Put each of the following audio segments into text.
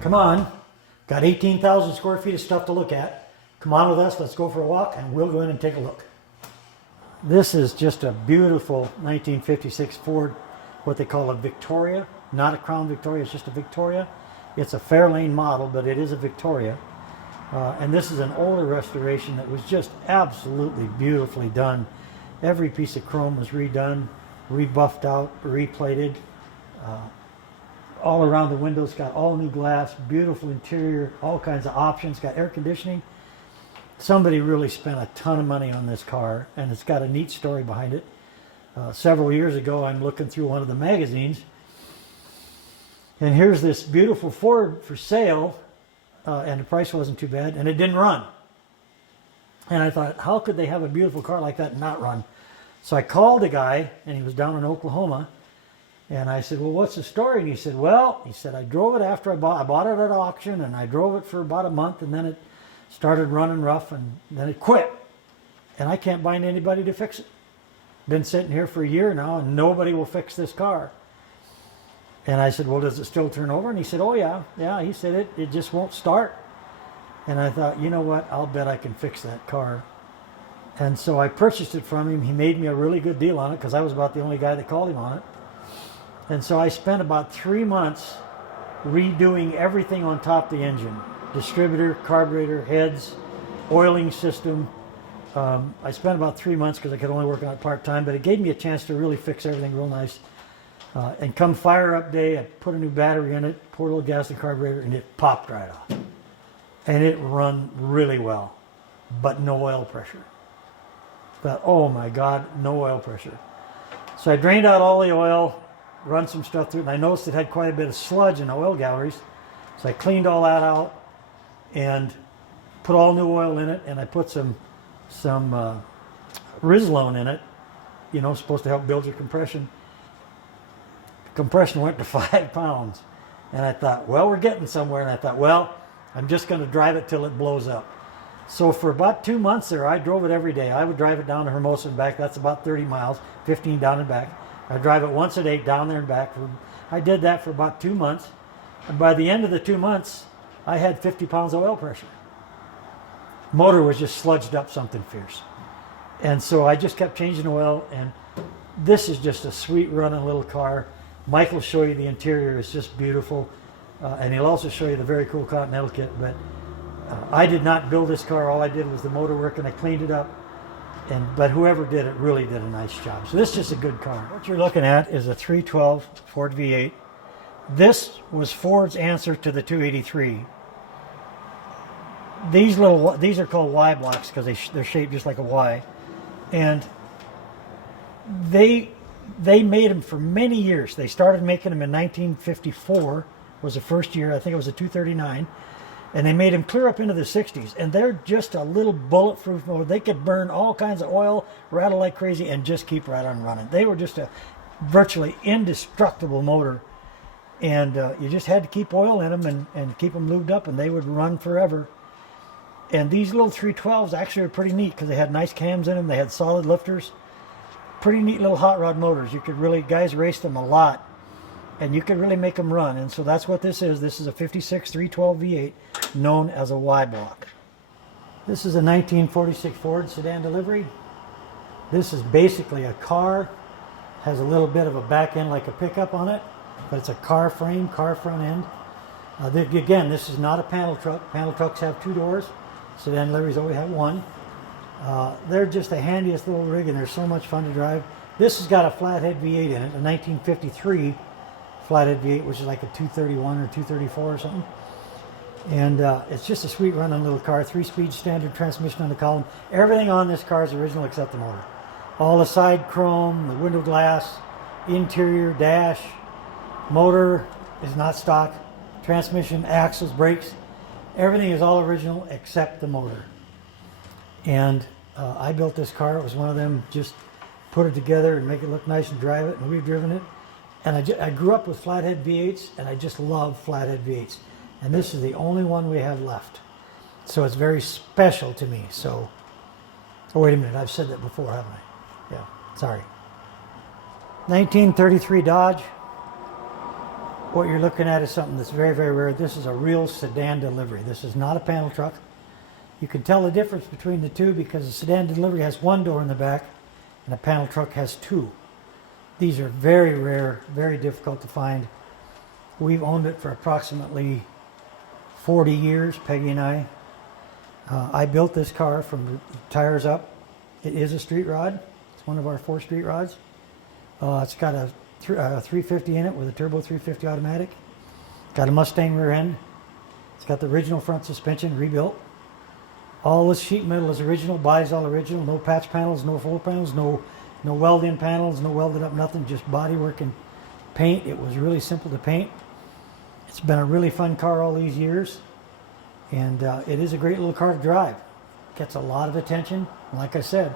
Come on, got 18,000 square feet of stuff to look at. Come on with us, let's go for a walk and we'll go in and take a look. This is just a beautiful 1956 Ford, what they call a Victoria. Not a Crown Victoria, it's just a Victoria. It's a Fairlane model, but it is a Victoria. And this is an older restoration that was just absolutely beautifully done. Every piece of chrome was redone, rebuffed out, replated. All around the windows, got all new glass, beautiful interior, all kinds of options, got air conditioning. Somebody really spent a ton of money on this car, and it's got a neat story behind it. Several years ago, I'm looking through one of the magazines, and here's this beautiful Ford for sale, and the price wasn't too bad, and it didn't run. And I thought, how could they have a beautiful car like that and not run? So I called the guy, and he was down in Oklahoma, and I said, well, what's the story? And he said, I drove it after I bought it at auction, and I drove it for about a month, and then it started running rough, and then it quit. And I can't find anybody to fix it. Been sitting here for a year now, and nobody will fix this car. And I said, well, does it still turn over? And he said, oh, yeah. Yeah, he said, it just won't start. And I thought, you know what? I'll bet I can fix that car. And so I purchased it from him. He made me a really good deal on it because I was about the only guy that called him on it. And so I spent about 3 months redoing everything on top of the engine. Distributor, carburetor, heads, oiling system. I spent about 3 months because I could only work on it part-time, but it gave me a chance to really fix everything real nice. And come fire up day, I put a new battery in it, poured a little gas in the carburetor, and it popped right off. And it run really well, but no oil pressure. But oh my God, no oil pressure. So I drained out all the oil, run some stuff through it, and I noticed it had quite a bit of sludge in the oil galleries. So I cleaned all that out and put all new oil in it, and I put some Rizlone in it, supposed to help build your compression. Compression went to 5 pounds. And I thought, well, we're getting somewhere. And I thought, well, I'm just going to drive it till it blows up. So for about 2 months there, I drove it every day. I would drive it down to Hermosa and back. That's about 30 miles, 15 down and back. I'd drive it once a day down there and back. I did that for about 2 months. And by the end of the 2 months, I had 50 pounds of oil pressure. Motor was just sludged up something fierce. And so I just kept changing oil, and this is just a sweet running little car. Mike will show you the interior. It's just beautiful. And he'll also show you the very cool Continental kit. But I did not build this car. All I did was the motor work, and I cleaned it up. But whoever did it really did a nice job. So this is just a good car. What you're looking at is a 312 Ford V8. This was Ford's answer to the 283. These are called Y blocks because they're shaped just like a Y. And they made them for many years. They started making them in 1954 was the first year. I think it was a 239. And they made them clear up into the 60s. And they're just a little bulletproof motor. They could burn all kinds of oil, rattle like crazy, and just keep right on running. They were just a virtually indestructible motor. And you just had to keep oil in them and keep them lubed up, and they would run forever. And these little 312s actually are pretty neat because they had nice cams in them. They had solid lifters. Pretty neat little hot rod motors. Guys raced them a lot, and you could really make them run. And so that's what this is. This is a 56 312 V8 known as a Y block. This is a 1946 Ford sedan delivery. This is basically a car. Has a little bit of a back end like a pickup on it, but it's a car frame, car front end. Again, this is not a panel truck. Panel trucks have 2 doors. Sedan deliveries only have 1. They're just the handiest little rig, and they're so much fun to drive. This has got a flathead V8 in it, a 1953 flathead V8, which is like a 231 or 234 or something. And it's just a sweet running little car. 3-speed standard transmission on the column. Everything on this car is original except the motor. All the side chrome, the window glass, interior, dash, motor is not stock. Transmission, axles, brakes, everything is all original except the motor. And I built this car. It was one of them, just put it together and make it look nice and drive it, and we've driven it. And I grew up with flathead V8s, and I just love flathead V8s. And this is the only one we have left. So it's very special to me. So, oh, wait a minute, I've said that before, haven't I? Yeah, sorry. 1933 Dodge. What you're looking at is something that's very, very rare. This is a real sedan delivery. This is not a panel truck. You can tell the difference between the two because a sedan delivery has one door in the back and a panel truck has two. These are very rare, very difficult to find. We've owned it for approximately 40 years, Peggy and I. I built this car from the tires up. It is a street rod. It's one of our 4 street rods. It's got a 350 in it with a turbo 350 automatic. Got a Mustang rear end. It's got the original front suspension rebuilt. All this sheet metal is original, body's all original, no patch panels, no floor panels, no weld-in panels, no welded up nothing, just bodywork and paint. It was really simple to paint. It's been a really fun car all these years, and it is a great little car to drive. Gets a lot of attention. Like I said,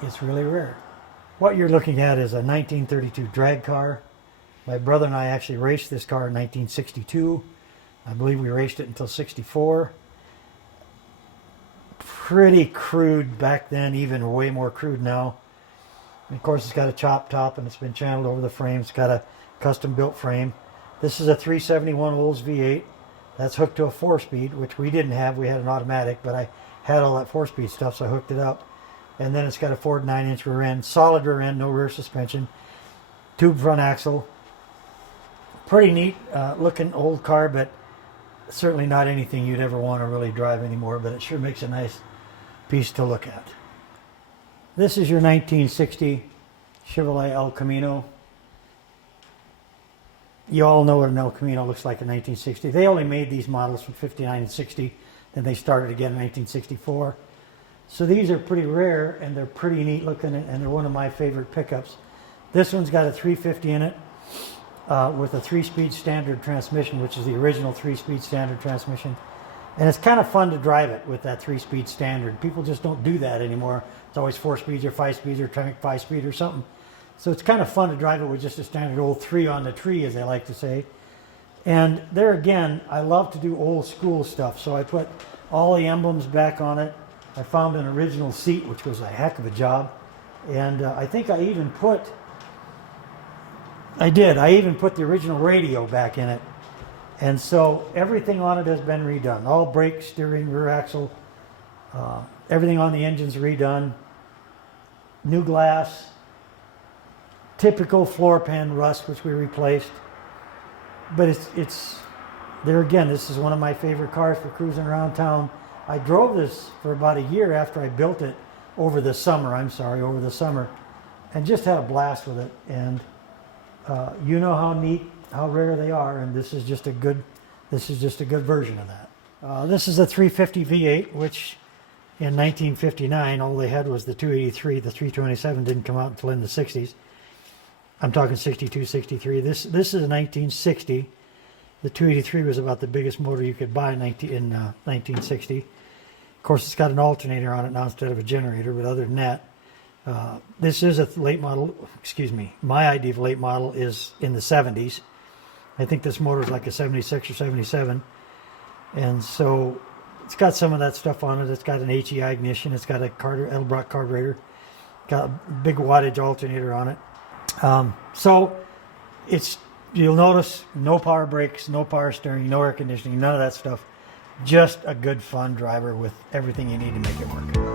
it's really rare. What you're looking at is a 1932 drag car. My brother and I actually raced this car in 1962. I believe we raced it until 64. Pretty crude back then, even way more crude now. And of course, it's got a chop top and it's been channeled over the frame. It's got a custom built frame. This is a 371 Olds V8. That's hooked to a 4-speed, which we didn't have. We had an automatic, but I had all that 4-speed stuff, so I hooked it up. And then it's got a Ford 9-inch rear end, solid rear end, no rear suspension, tube front axle. Pretty neat looking old car, but certainly not anything you'd ever want to really drive anymore, but it sure makes a nice piece to look at. This is your 1960 Chevrolet El Camino. You all know what an El Camino looks like in 1960. They only made these models from 59 and 60, then they started again in 1964. So these are pretty rare and they're pretty neat looking, and they're one of my favorite pickups. This one's got a 350 in it with a 3-speed standard transmission, which is the original 3-speed standard transmission. And it's kind of fun to drive it with that 3-speed standard. People just don't do that anymore. It's always 4 speeds or 5 speeds or 5-speed or something. So it's kind of fun to drive it with just a standard old 3 on the tree, as they like to say. And there again, I love to do old school stuff. So I put all the emblems back on it. I found an original seat, which was a heck of a job. And I think I even put the original radio back in it. And so everything on it has been redone. All brakes, steering, rear axle, everything on the engine's redone. New glass, typical floor pan rust, which we replaced. But it's there again, this is one of my favorite cars for cruising around town. I drove this for about a year after I built it over the summer, and just had a blast with it. And you know how neat, how rare they are, and this is just a good version of that. This is a 350 V8, which in 1959 all they had was the 283. The 327 didn't come out until in the 60s. I'm talking 62, 63. This is a 1960. The 283 was about the biggest motor you could buy in 1960. Of course, it's got an alternator on it now instead of a generator, but other than that, this is a late model. Excuse me. My idea of late model is in the 70s. I think this motor is like a 76 or 77. And so it's got some of that stuff on it. It's got an HEI ignition. It's got a Edelbrock carburetor. Got a big wattage alternator on it. So you'll notice no power brakes, no power steering, no air conditioning, none of that stuff. Just a good fun driver with everything you need to make it work.